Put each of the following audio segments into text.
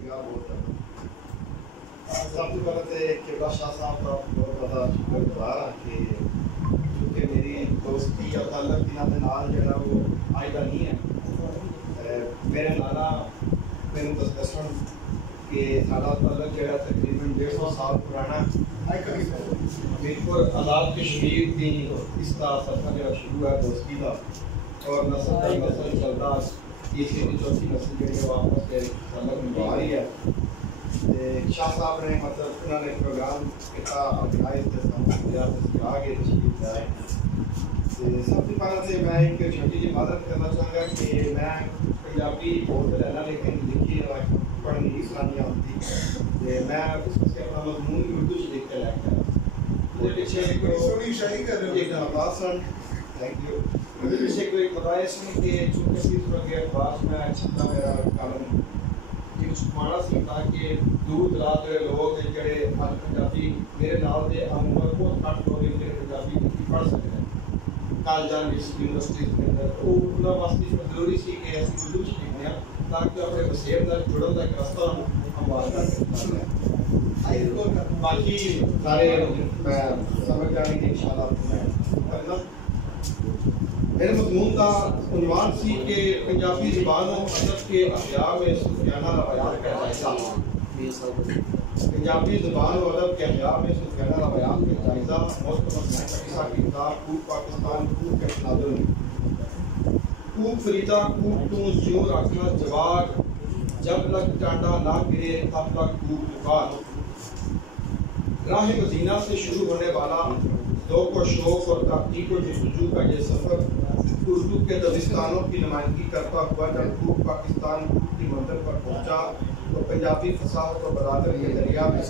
سب سے پہلے قبلہ شاہ صاحب کا بہت زیادہ شکر گزار ہاں کہ چونکہ میری دوستی یا تعلق دنوں کے نال جو ہے وہ آئی کا نہیں ہے. میرے نانا میرے دسن کہ سارا تعلق جو ہے تقریباً 150 سال پرانا بالکل آزاد کشمیر کی اس کا سفر جو شروع ہے دوستی کا اور نسل کا نسل چلتا تیسری کی چوتھی نسل جو ہے واپس سے تعلق نبھا رہی ہے. شاہ صاحب نے مطلب انہوں نے پروگرام کیا آرگنائز آگے تشریف لائے. سب سے پہلے سے میں ایک چھوٹی جی مدد کرنا چاہوں گا کہ میں پنجابی بولتے رہنا لیکن لکھی پڑھنی نہیں سنانی آتی. میں اس سے اپنا مضمون اردو سے لکھ کے لے کے پیچھے ایک آواز سن تھینک یو پیچھے کوئی بتایا سن کہ چونکہ صرف کے اخبار میں چھتا میرا کالم چھپانا سی تاکہ دور دراز کے لوگ جڑے پنجابی میرے نال دے عمر بہت گھٹ لوگ جڑے پنجابی پڑھ سکتے ہیں کالجاں یونیورسٹیز کے اندر وہ انہاں واسطے ضروری سی کہ اسی اردو چ لکھنے ہیں تاکہ اپنے وسیع نال جڑن دا ایک رستہ ہموار کر سکیں. باقی سارے میں سمجھ جانے کی انشاءاللہ کرنا. میرے مضمون کا عنوان سی کہ پنجابی زبان و ادب کے احیاء میں صوفیانہ روایات کا جائزہ. پنجابی زبان و ادب کے احیاء میں صوفیانہ روایات کا جائزہ مستمد محققہ کی کتاب کوک پاکستان کوک کے تناظر میں. کوک فریدہ کوک تو زیوں رکھا جواب جب لگ ٹانڈا نہ گرے تب تک کوک پکار. راہ مدینہ سے شروع ہونے والا ذوق و شوق اور تحقیق و جستجو کا یہ سفر اردو کے دبستانوں کی نمائندگی کرتا ہوا جب کوک پاکستان کوک کی منزل پر پہنچا تو پنجابی فصاحت و بلاغت کے دریا میں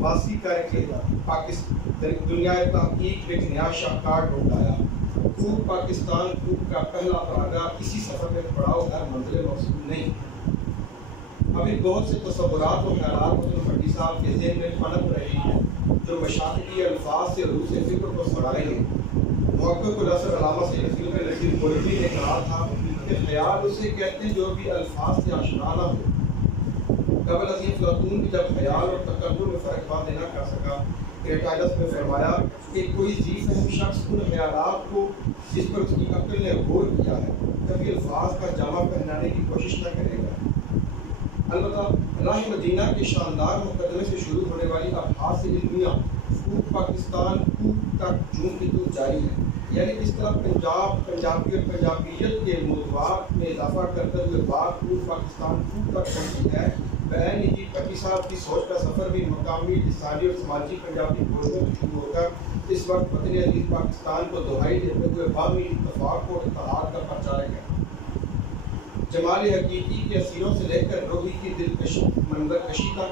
واسی کر کے دنیا تحقیق ایک نیا شاہکار ڈھونڈ آیا. کوک پاکستان کوک کا پہلا پراگا اسی سفر میں پڑاؤ ہے منزل مقصود نہیں. ابھی بہت سے تصورات و خیالات حسن بھٹی صاحب کے ذہن میں پنپ رہی ہیں جو مشاہدی الفاظ سے روح سے فکر کو سڑائے ہیں. محقق الاسر علامہ سید نصیر مولوی نے کہا تھا کہ خیال اسے کہتے ہیں جو بھی الفاظ سے آشنا نہ ہو. قبل از یہ افلاطون کی جب خیال اور تکبر میں فرق واضح نہ کر سکا کریٹائلس نے فرمایا کہ کوئی ذی فہم شخص ان خیالات کو جس پر اس کی عقل نے غور کیا ہے کبھی الفاظ کا جامع پہنانے کی کوشش نہ کرے گا. البتہ راہ مدینہ کے شاندار مقدمے سے شروع ہونے والی ابحاث علمیہ کوک پاکستان کوک تک جون کی تو جاری ہے. یعنی اس طرح پنجابی اور پنجابیت کے موضوعات میں اضافہ کرتے ہوئے بات کوک پاکستان کوک تک پہنچی ہے. بین جی بھٹی صاحب کی سوچ کا سفر بھی مقامی لسانی اور سماجی پنجابی بولنے سے شروع ہو کر اس وقت وطن عزیز پاکستان کو دہائی دیتے ہوئے باہمی اتفاق اور اتحاد کا پرچار ہے. جمال حقیقی کے اسیروں سے لے کر روحی کی دلکش منظر کشی تک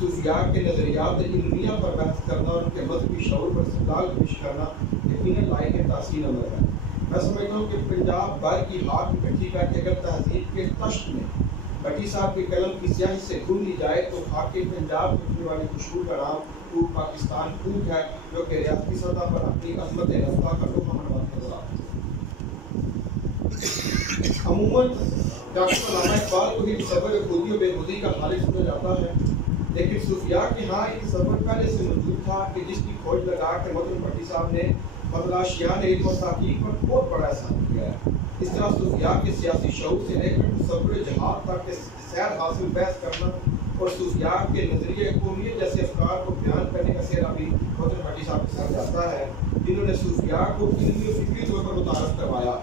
صوفیاء کے نظریات علمیہ پر بحث کرنا اور ان کے مذہبی شعور پر استدلال پیش کرنا یقیناً لائق تحسین عمل ہے. میں سمجھتا ہوں کہ پنجاب بھر کی ہاتھ اکٹھی کر کے اگر تہذیب کے تشت میں بھٹی صاحب کے قلم کی سیاہی سے گم لی جائے تو خاک پنجاب اٹھنے والی خوشبو کا نام کوک پاکستان کوک ہے جو کہ ریاستی سطح پر اپنی عظمت رفتہ کا لوہا منواتا نظر آتا ہے. عموماً ڈاکٹر علامہ اقبال کو ہی تصور خودی و بے خودی کا خالق سمجھا جاتا ہے لیکن صوفیاء کے ہاں ایک تصور پہلے سے موجود تھا کہ جس کی کھوج لگا کر محترم بھٹی صاحب نے متلاشیان علم و تحقیق پر بہت بڑا احسان کیا ہے. اس طرح صوفیاء کے سیاسی شعور سے لے کر تصور جہاد تک سیر حاصل بحث کرنا اور صوفیاء کے نظریہ قومیت جیسے افکار کو بیان کرنے کا سیرا بھی محترم بھٹی صاحب کے ساتھ جاتا ہے جنہوں نے صوفیاء کو علمی و فکری طور پر متعارف کروایا.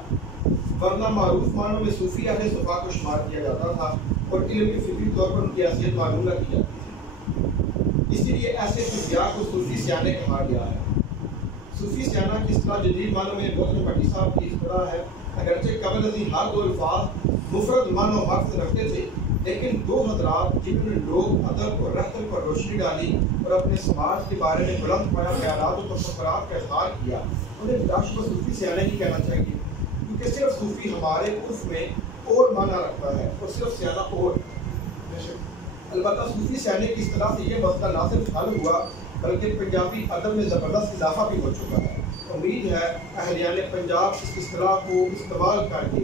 ورنہ معروف معنوں میں صوفی اہل صفا کو شمار کیا جاتا تھا اور علمی فکری طور پر ان کی حیثیت معلوم نہ کی جاتی تھی. اسی لیے ایسے صوفیاء کو صوفی سیانے کہا گیا ہے. صوفی سیانہ کی اصطلاح جدید معنوں میں محترم بھٹی صاحب کی اختراع ہے. اگرچہ قبل ازیں ہر دو الفاظ مفرد معنی و حرف رکھتے تھے لیکن دو حضرات جنہوں نے لوگ ادب اور رحمت پر روشنی ڈالی اور اپنے سماج کے بارے میں بلند پایا خیالات و تصورات کا اظہار کیا انہیں بلاشبہ صوفی سیانے ہی کہنا چاہیے کیونکہ صرف صوفی ہمارے عرف میں اور معنی رکھتا ہے اور صرف سیانہ اور. البتہ صوفی سیانے کی اصطلاح سے یہ مسئلہ نہ صرف حل ہوا بلکہ پنجابی ادب میں زبردست اضافہ بھی ہو چکا ہے. امید ہے اہلیان پنجاب اس اصطلاح کو استعمال کر کے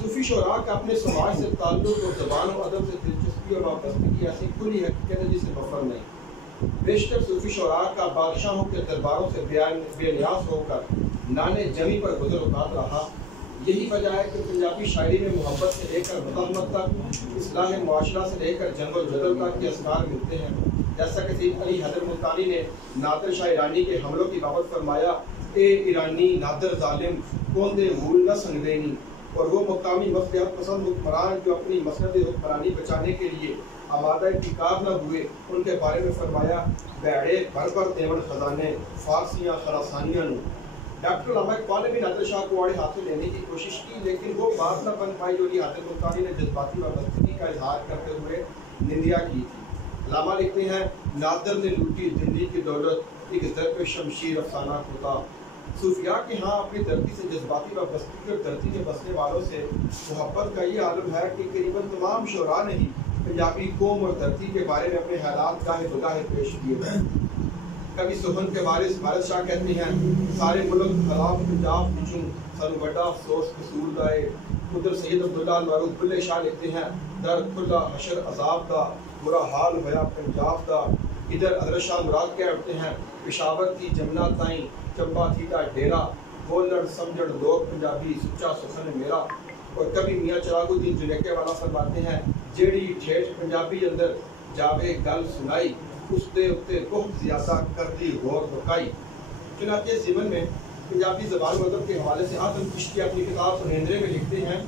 صوفی شعراء کا اپنے سماج سے تعلق اور زبان و ادب سے دلچسپی اور وابستگی کی ایسی کلی حقیقت ہے جسے مفر نہیں۔ بیشتر صوفی شعراء کا بادشاہوں کے درباروں سے بے نیاز ہو کر نانے جمی پر گزر اوقات رہا۔ یہی وجہ ہے کہ پنجابی شاعری میں محبت سے لے کر مزاحمت تک، اصلاح معاشرہ سے لے کر جنگ و جدل تک کے اذکار ملتے ہیں۔ جیسا کہ سید علی حیدر ملتانی نے نادر شاہ ایرانی کے حملوں کی بابت فرمایا، اے ایرانی نادر ظالم کون دے مول نہ سنگرینی، اور وہ مقامی مصلحت پسند حکمران جو اپنی مسند حکمرانی بچانے کے لیے آمادہ اتکاب نہ ہوئے، ان کے بارے میں فرمایا، بیڑے بھر پر دیون خزانے فارسیاں خراسانیاں نو۔ ڈاکٹر علامہ اقبال نے بھی نادر شاہ کو آڑے ہاتھ سے لینے کی کوشش کی، لیکن وہ بات نہ بن پائی جو علی حیدر ملتانی نے جذباتی وابستگی کا اظہار کرتے ہوئے نندیا کی تھی۔ علامہ لکھتے ہیں، نادر نے لوٹی دلی کی دولت، ایک ضرب شمشیر افسانہ کھوتا۔ صوفیاء کے ہاں اپنی دھرتی سے جذباتی وابستگی اور دھرتی کے بسنے والوں سے محبت کا یہ عالم ہے کہ قریباً تمام شعراء نے ہی پنجابی قوم اور دھرتی کے بارے میں اپنے خیالات گاہے بگاہے پیش کیے ہیں۔ کبھی سخن کے وارث بھارت شاہ کہتے ہیں، سارے ملک خلاف پنجاب پچھوں سن بڑا افسوس قصور دائے۔ ادھر سید عبداللہ المعروف بلے شاہ لکھتے ہیں، در کھلا حشر عذاب دا برا حال ہویا پنجاب دا۔ ادھر حضرت شاہ مراد کہہ اٹھتے ہیں، پشاور تھی جمنا تائیں چمبا تھی دا ڈیرا، بولڑ سمجھڑ لوگ پنجابی سچا سخن میرا۔ اور کبھی میاں چراغ الدین جنیکے والا فرماتے ہیں، جیڑی ٹھیٹھ پنجابی اندر جاوے گل سنائی، اس دے اتے بہت زیادہ کردی غور بکائی۔ چنانچہ ضمن میں پنجابی زبان و ادب کے حوالے سے آدم چشتی اپنی کتاب سنہندرے میں لکھتے ہیں،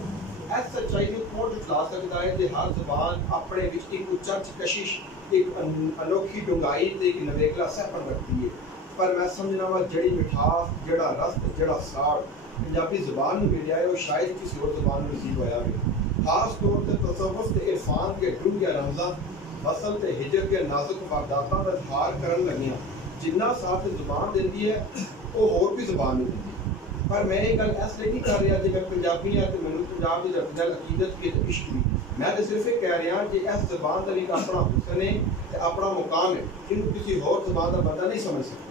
ایس سچائی کو کون جھٹلا سکتا ہے کہ ہر زبان اپنے وچ ایک اچچ کشش، ایک انوکھی ڈونگائی تے ایک نویکلا سحپن رکھتی ہے، پر میں سمجھنا وا جڑی مٹھاس جڑا رس جڑا ساڑ پنجابی زبان میں ملیا ہے وہ شاید کسی اور زبان میں نصیب ہویا ہے۔ خاص طور تے تصوف تے عرفان کے ڈونگے رمزاں وصل تے ہجر کے نازک وارداتاں دا اظہار کرن لگیاں، جنہ ساتھ زبان دیندی ہے وہ اور بھی زبان نہیں دیندی۔ پر میں یہ گل اس لیے نہیں کر رہا جی میں پنجابی ہاں تے مینوں پنجاب دی دھرتی نال عقیدت کی تے عشق بھی، میں تے صرف یہ کہہ رہا کہ اس زبان دا ایک اپنا حسن ہے تے اپنا مقام ہے جنوں کسی اور زبان دا بندہ نہیں سمجھ سکتا۔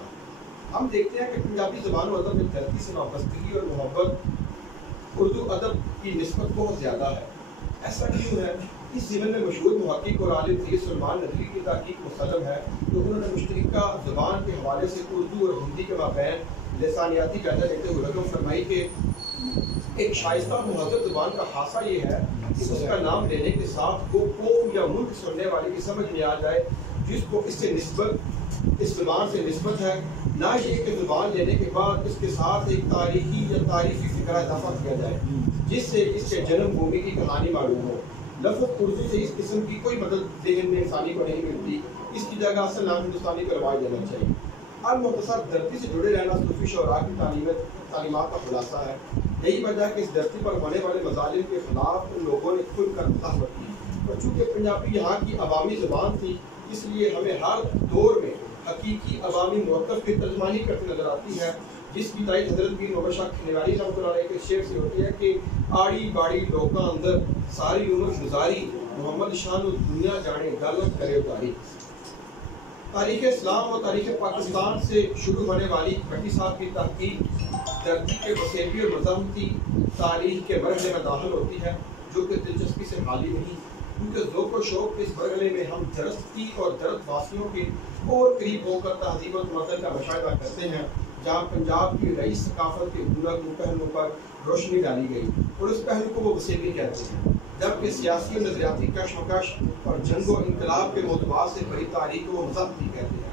ہم دیکھتے ہیں کہ پنجابی زبان و ادب میں دھرتی سے وابستگی اور محبت اردو ادب کی نسبت بہت زیادہ ہے۔ ایسا کیوں ہے؟ اس ضمن میں مشہور محقق اور عالم سید سلمان ندوی کی تحقیق مسلم ہے کہ انہوں نے مشترکہ زبان کے حوالے سے اردو اور ہندی کے مابین لسانیاتی قاعدہ دیتے ہوئے رقم فرمائی کہ ایک شائستہ مہذب زبان کا خاصہ یہ ہے کہ اس کا نام لینے کے ساتھ وہ قوم یا ملک سننے والے کی سمجھ میں آ جائے جس کو اس سے نسبت، اس زبان سے نسبت ہے، نہ یہ کہ زبان لینے کے بعد اس کے ساتھ ایک تاریخی یا تاریخی فکرہ اضافہ کیا جائے جس سے اس کے جنم بھومی کی کہانی معلوم ہو۔ لفظ اردو سے اس قسم کی کوئی مدد ذہن میں انسانی کو نہیں ملتی، اس کی جگہ اصل نام ہندوستانی کروایا جانا چاہیے۔ المختصر دھرتی سے جڑے رہنا صوفی شعراء کی تعلیمات کا خلاصہ ہے۔ یہی وجہ ہے کہ اس دھرتی پر ہونے والے مظالم کے خلاف ان لوگوں نے کھل کر مزاحمت کی، اور چونکہ پنجابی یہاں کی عوامی زبان تھی اس لیے ہمیں ہر دور میں حقیقی عوامی موقف کی ترجمانی کرتی نظر آتی ہے، جس کی تائید حضرت پیر محمد شاہ کھنیواری رحمۃ اللہ علیہ کے شعر سے ہوتی ہے کہ آڑی باڑی لوکاں اندر ساری عمر گزاری، محمد شاہ نو دنیا جانے غلط کرے اتاری۔ تاریخ اسلام اور تاریخ پاکستان سے شروع ہونے والی بھٹی صاحب کی تحقیق دھرتی کے وسیبی اور مزاحمتی تاریخ کے مرحلے میں داخل ہوتی ہے، جو کہ دلچسپی سے خالی نہیں، کیونکہ ذوق و شوق کے اس مرحلے میں ہم درست کی اور درد واسیوں کے اور قریب ہو کر تہذیب و تمدن کا مشاہدہ کرتے ہیں، جہاں پنجاب کی رئیس ثقافت کے گوناگون پہلوؤں پر روشنی ڈالی گئی، اور اس پہلو کو وہ وسیبی کہتے ہیں، جبکہ سیاسی اور نظریاتی کشمکش اور جنگ و انقلاب کے موضوعات سے بڑی تاریخ کو وہ مزاحمتی کہتے ہیں۔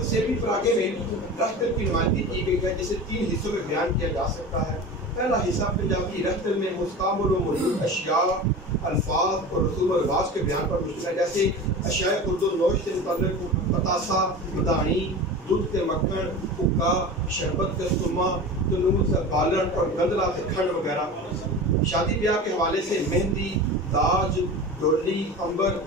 وسیبی فراغے میں رختل کی نمائندگی کی گئی ہے جسے 3 حصوں میں بیان کیا جا سکتا ہے۔ پہلا حصہ پنجابی رختل میں مستعمل و موجود اشیاء، الفاظ اور رسوم و رواج کے بیان پر مشتمل ہے، جیسے اشیاء خرد و نوش سے متعلق پتاسا، مدانی، دودھ کے مکھن، حقہ، شربت کے سما، تنور سے بالن اور گندلا سے کھنڈ وغیرہ۔ شادی بیاہ کے حوالے سے مہندی، داج، ڈولی، امبر،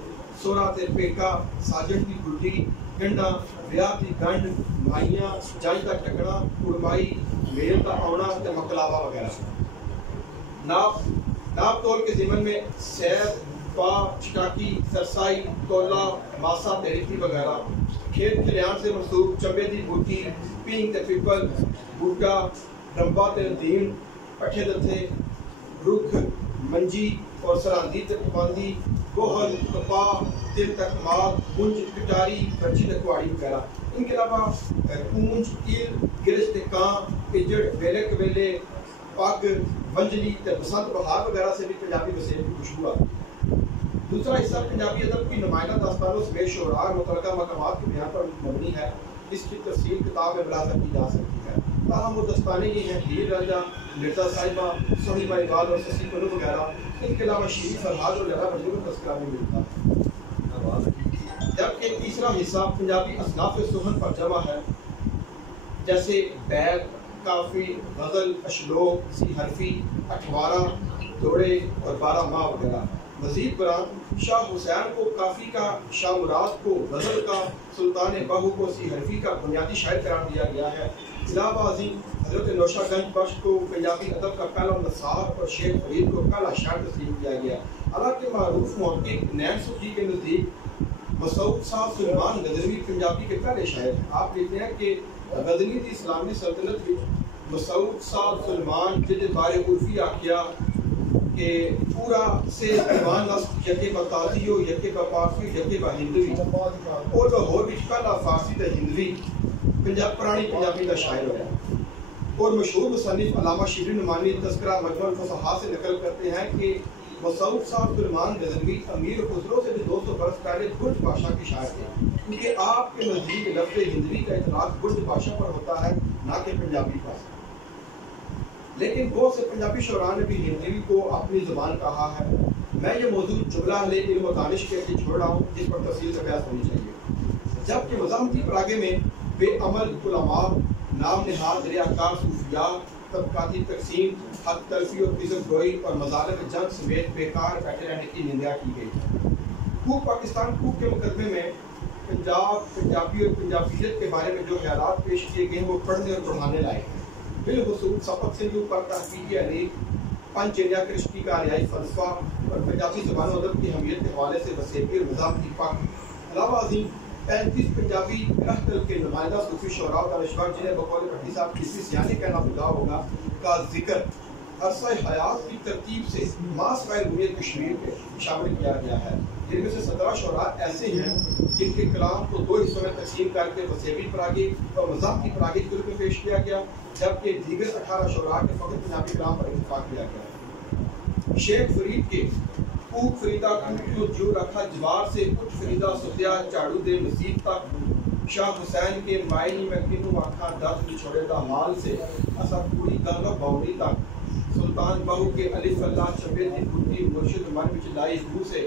سورا تے پیکا، ساجن کی گڈی، گنڈا، بیاہ کی گنڈ، مائیاں، جائی کا ٹکڑا، کڑمائی، میل کا آونا تے مکلاوا وغیرہ۔ ناپ تول کے ضمن میں سیب، پا، چٹاکی، سرسائی، تولا، ماسا، تحریفی وغیرہ۔ کھیت کھلیان سے منسوب چمبے دی بوٹی، پینگ تے پیپل، بوٹا، رمبا تے ندیم، پٹھے دتھے، رکھ، منجی اور سراندی تے پابندی، گوہل، کپاہ، تل تکمال، گنج، کٹاری، برچی نکواڑی وغیرہ۔ ان کے علاوہ کونج، کیل، گرج تے کان، اجڑ، ویلے کویلے، پگ، ونجلی تے بسنت بہار وغیرہ سے بھی پنجابی وسیع کی خوشبو آتی ہے۔ دوسرا حصہ پنجابی ادب کی نمائندہ داستانوں سمیت شعراء اور متعلقہ مقامات کے بیان پر مبنی ہے۔ اس کی تفصیل کتاب میں ملاحظہ کی جا سکتی ہے۔ تاہم وہ دستانے یہ ہیں ہیر راجہ، مرزا صاحبہ، سہیبہ اقبال اور سسی پنو وغیرہ۔ ان کے علاوہ شیریں فرہاد اور لیلا مجنون کا تذکرہ بھی ملتا ہے۔ جبکہ تیسرا حصہ پنجابی اصناف سخن پر جمع ہے، جیسے بیت، کافی، غزل، اشلوک، سی حرفی، اٹھوارہ، دوڑے اور 12 ماہ وغیرہ۔ مزید برآں شاہ حسین کو کافی کا، شاہ مراد کو غزل کا، سلطان بہو کو سی حرفی کا بنیادی شاعر قرار دیا گیا ہے۔ علاوہ ازیں حضرت نوشہ گنج بخش کو پنجابی ادب کا پہلا نثار اور شیخ فرید کو پہلا شاعر تسلیم کیا گیا۔ حالانکہ معروف محقق نعیم سبزی کے نزدیک مسعود صاحب سلیمان غزنوی پنجابی کے پہلے شاعر ہیں۔ آپ لکھتے ہیں کہ غزنی دی اسلامی سلطنت میں مسعود صاحب سلیمان جد بارے عرفی آکھیا کہ پورا سے دیوان نصب یکے بتازی ہو، یکے بپارسی، یکے بہندوی، اور لاہور وچ پہلا فارسی تے ہندوی پرانی پنجابی کا شاعر ہوا۔ اور مشہور مصنف علامہ شبلی نعمانی تذکرہ مجموع الفصحاء سے نقل کرتے ہیں کہ مسعود صاحب سلیمان غزنوی امیر خسرو سے بھی 200 برس پہلے برج بادشاہ کے شاعر تھے، کیونکہ آپ کے نزدیک لفظ ہندوی کا اطلاق برج بادشاہ پر ہوتا ہے، نہ کہ پنجابی پر۔ لیکن بہت سے پنجابی شعراء نے بھی ہندوی کو اپنی زبان کہا ہے۔ میں یہ موضوع جملہ اہل علم و دانش کے لیے چھوڑ رہا ہوں، جس پر تفصیل سے بحث ہونی چاہیے۔ جبکہ مزاحمتی پراگے میں بے عمل علماء، نام نہاد ریاکار صوفیاء، طبقاتی تقسیم، حق تلفی اور قسم گوئی اور مظالم جنگ سمیت بیکار بیٹھے رہنے کی نندیا کی گئی۔ خوب پاکستان خوب کے مقدمے میں پنجاب، پنجابی اور پنجابیت کے بارے میں جو خیالات پیش کیے گئے ہیں وہ پڑھنے اور پڑھانے لائق ہیں۔ بالخصوص سبق سے جو پر تحقیقی علیق، پنچ انڈیا کرشتی کا آریائی فلسفہ اور پنجابی زبان و ادب کی اہمیت کے حوالے سے وسیع اور مزاحمتی پاک۔ علاوہ ازیں 35 پنجابی رحتل کے نمائندہ صوفی شعراء و دانشور جنہیں بقول پٹی صاحب کسی سیانے کہنا خدا ہوگا کا ذکر عرصہ حیات کی ترتیب سے ماس فائل رویت کشمیر کے شامل کیا گیا ہے، جن میں سے 17 شعراء ایسے ہیں جن کے کلام کو 2 حصوں میں تقسیم کر کے وسیبی پراگی اور مزاحمتی پراگی کے روپ میں پیش کیا گیا، جبکہ دیگر 18 شعراء کے فقط پنجابی کلام پر اتفاق کیا گیا۔ شیخ فرید کے کوک فریدہ کوک جو رکھا جوار سے اٹھ فریدہ ستیا چاڑو دے مسیح تک، شاہ حسین کے مائنی میں کنو آنکھاں دس چھوڑے دا مال سے اسا پوری گنگا باوری تک، سلطان بہو کے الف اللہ چبے دی بھوتی مرشد من وچ لائی روح سے،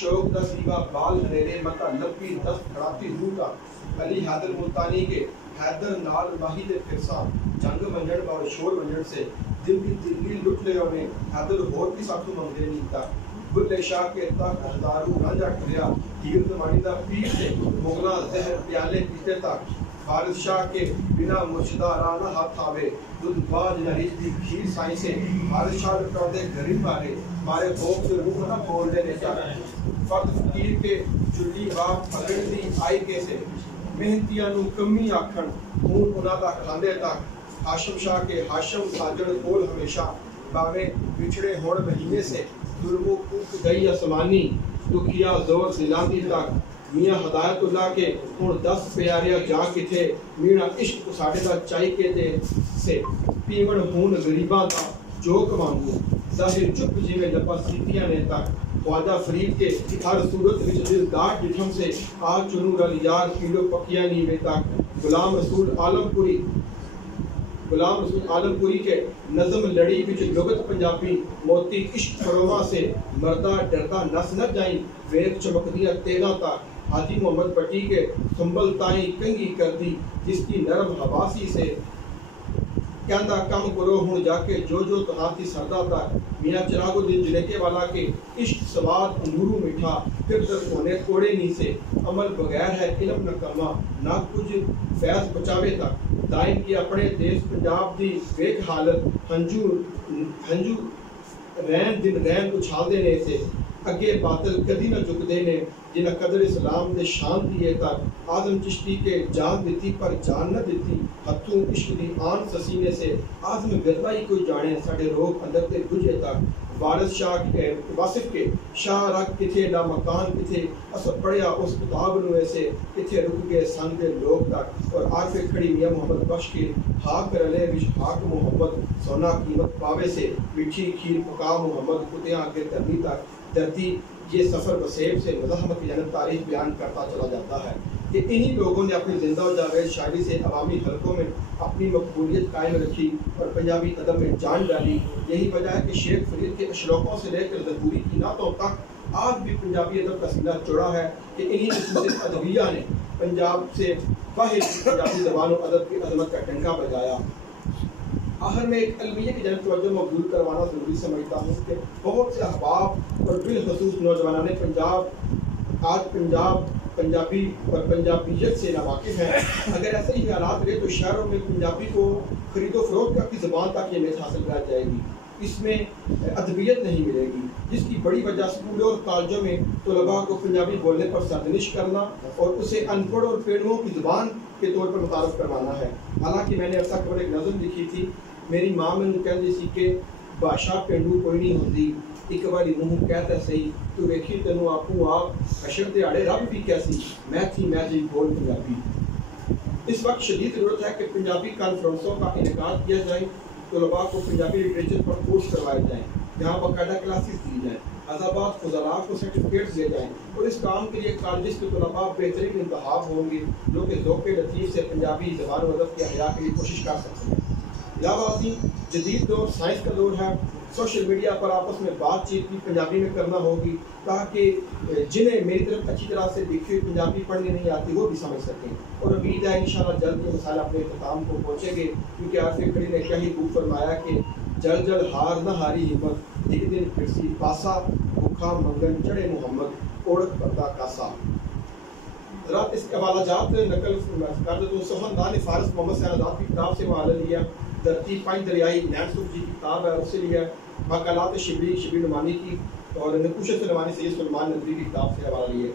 شوق دا سیوا بال ہریرے متا لپی دست کھڑاتی روح تک، علی حیدر ملتانی کے حیدر نال ماہی دے پھرساں جنگ منجن اور شور منجن سے، دل کی دلی لٹ لے انہیں حیدر ہور کی ساتھوں منگے نہیں تک، بلے شاہ کے تک ہزاروں رانجا ٹریا ہیر زمانی دا پیر سے مغلاں زہر پیالے پیتے تک، فارس شاہ کے بنا مرشدہ رانا ہاتھ آوے دودھ باج نریج دی کھیر سائیں سے، فارس شاہ لٹاؤ دے غریب مارے خوف سے روح نہ بول دے جا، فرد فقیر کے چلی بات پکڑ دی آئی کے سے، محنتیاں نو کمی آکھن خون انہاں دا کھاندے تک، ہاشم شاہ کے ہاشم ساجڑ کول ہمیشہ باویں بچھڑے ہوڑ مہینے سے، ظلم و کوک گئی آسمانی دکھیا زور دلاندی تک، میاں ہدایت اللہ کے ہن 10 پیاریا جا کتھے، مینا عشق ساڈے دا چائی کے دے سے، پیون ہون غریباں دا جو کمانگو، ظاہر چپ جی میں لپا سیتیاں نے تک، خواجہ فرید کے ہر صورت وچ دل داڑ جٹھم سے، آ چنو رل یار کیلو پکیا نیوے تک، غلام رسول عالم پوری کے نظم لڑی وچ لغت پنجابی، موتی عشق فروما سے، مردہ ڈردا نس نہ جائیں، ویک چمکدیاں تیغاں تک، حاجی محمد بٹی کے سنبل تائیں کنگی کر دی، جس کی نرم حواسی سے، کہندہ کم کرو ہن جا کے جو جو تہاتی سردہ تک، میاں چراغ الدین جنیکے والا کے عشق سواد انگورو میٹھا، پھر در ہونے کوڑے نہیں سے، عمل بغیر ہے علم نہ کما، نہ کچھ فیض بچاوے تک، دائم کی اپنے دیس پنجاب دی ویک حالت، ہنجو رین دن رین اچھال دینے سے، اگے باطل کدی نہ جھک دینے، جنہ قدر اسلام دے شان دیے تک، آدم چشتی کے جان دیتی پر جان نہ دیتی، ہتھوں عشق دی آن سسینے سے، آدم گردائی کوئی جانے ساڑے روگ اندر دے گجے تک، وارث شاہ واصف کے شاہ رکھ کتھے لا مکان کتھے اصل پڑھیا اس کتاب نو ایسے کتھے رک گئے سنگ دے لوگ تک اور آر پہ کھڑی میاں محمد بخش کے ہاک رلے وچ ہاک محمد سونا قیمت پاوے سے میٹھی کھیر پکا محمد کتیاں آگے دھرتی تک دھرتی یہ سفر وسیب سے مزاحمت یعنی تاریخ بیان کرتا چلا جاتا ہے کہ انہی لوگوں نے اپنی زندہ و جاوید شاعری سے عوامی حلقوں میں اپنی مقبولیت قائم رکھی اور پنجابی ادب میں جان ڈالی. یہی وجہ ہے کہ شیخ فرید کے اشلوقوں سے لے کر زبوری کی نعتوں تک آج بھی پنجابی ادب کا سینہ چوڑا ہے کہ انہی مصنف ادبیہ نے پنجاب سے واحد پنجابی زبان و ادب کی عظمت کا ڈنکا بجایا. آخر میں ایک المیہ کی جانب توجہ مبذول کروانا ضروری سمجھتا ہوں کہ بہت سے احباب اور بالخصوص نوجوانان پنجاب آج پنجابی اور پنجابیت سے ناواقف ہیں. اگر ایسے ہی حالات رہے تو شہروں میں پنجابی کو خرید و فروخت کی زبان تک یہ اہمیت حاصل کر جائے گی. اس میں ادبیت نہیں ملے گی جس کی بڑی وجہ اسکولوں اور کالجوں میں طلباء کو پنجابی بولنے پر سرزنش کرنا اور اسے ان پڑھ اور پیڑوں کی زبان کے طور پر متعارف کروانا ہے. حالانکہ میں نے عرصہ قبل ایک نظم لکھی تھی. میری ماں میں کہتی سی کہ بادشاہ پینڈو کوئی نہیں ہوتی ایک باری منہ کہتا صحیح تو ویکھی تینوں آپوں آپ اشر دیہڑے رب بھی کیسی میں تھی بول پنجابی. اس وقت شدید ضرورت ہے کہ پنجابی کانفرنسوں کا انعقاد کیا جائے. طلباء کو پنجابی لٹریچر پر کورس کروائے جائیں جہاں باقاعدہ کلاسز دی جائیں. عذابات فضلاء کو سرٹیفکیٹس دیے جائیں اور اس کام کے لیے کالجز کے طلباء بہترین انتخاب ہوں گے جو کہ ذوق لطیف سے پنجابی زبان و ادب کے احیاء کے لیے کوشش کر سکتے ہیں. علاوہ ازیں جدید دور سائنس کا دور ہے. سوشل میڈیا پر آپس میں بات چیت بھی پنجابی میں کرنا ہوگی تاکہ جنہیں میری طرف اچھی طرح سے لکھی ہوئی پنجابی پڑھنے نہیں آتی وہ بھی سمجھ سکیں. اور امید ہے انشاءاللہ جلد یہ مسائل اپنے اختتام کو پہنچیں گے کیونکہ عارف کھڑی نے کیا ہی خوب فرمایا کہ جل جل ہار نہ ہاری ہمت ایک دن پھرسی پاسا بھوکھا منگن چڑھے محمد اوڑک پردہ کاسا. حضرات اس کے حوالہ جات نقل کر دیتا ہوں. سخندان فارس محمد سین آزاد کی کتاب سے حوالہ لیا. دھرتی پانچ دریائی نین سرخ جی کی کتاب ہے اس سے لیا. مقالات شبلی نعمانی کی اور نقوشت نعمانی سید سلمان ندوی کی کتاب سے حوالہ لیے.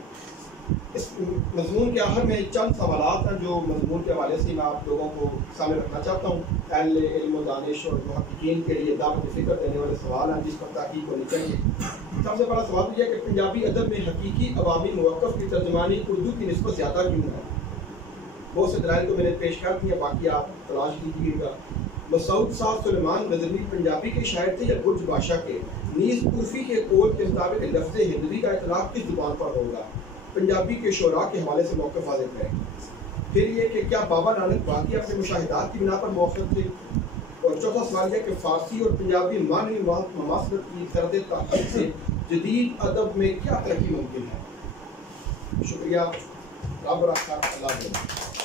اس مضمون کے آخر میں چند سوالات ہیں جو مضمون کے حوالے سے میں آپ لوگوں کو سامنے رکھنا چاہتا ہوں. اہل علم و دانش اور محققین کے لیے دعوت فکر دینے والے سوال ہیں جس پر تحقیق ہونی چاہیے. سب سے بڑا سوال یہ ہے کہ پنجابی ادب میں حقیقی عوامی موقف کی ترجمانی اردو کی نسبت زیادہ کیوں ہے؟ بہت سے دلائل تو میں نے پیش کر دیے باقی آپ تلاش کیجیے گا. مسعود صاحب سلیمان غزنوی پنجابی کے شاعر تھے یا برج بادشاہ کے؟ نیز عرفی کے قول کے مطابق لفظ ہندوی کا اطلاق کس زبان پر ہوگا؟ پنجابی کے شعراء کے حوالے سے موقف واضح کریں. پھر یہ کہ کیا بابا نانک باقی اپنے مشاہدات کی بنا پر موقف تھے؟ اور چوتھا سوال یہ کہ فارسی اور پنجابی معنوی مماثلت کی طرز تحقیق سے جدید ادب میں کیا ترقی ممکن ہے؟ شکریہ. رب رکھا. اللہ حافظ.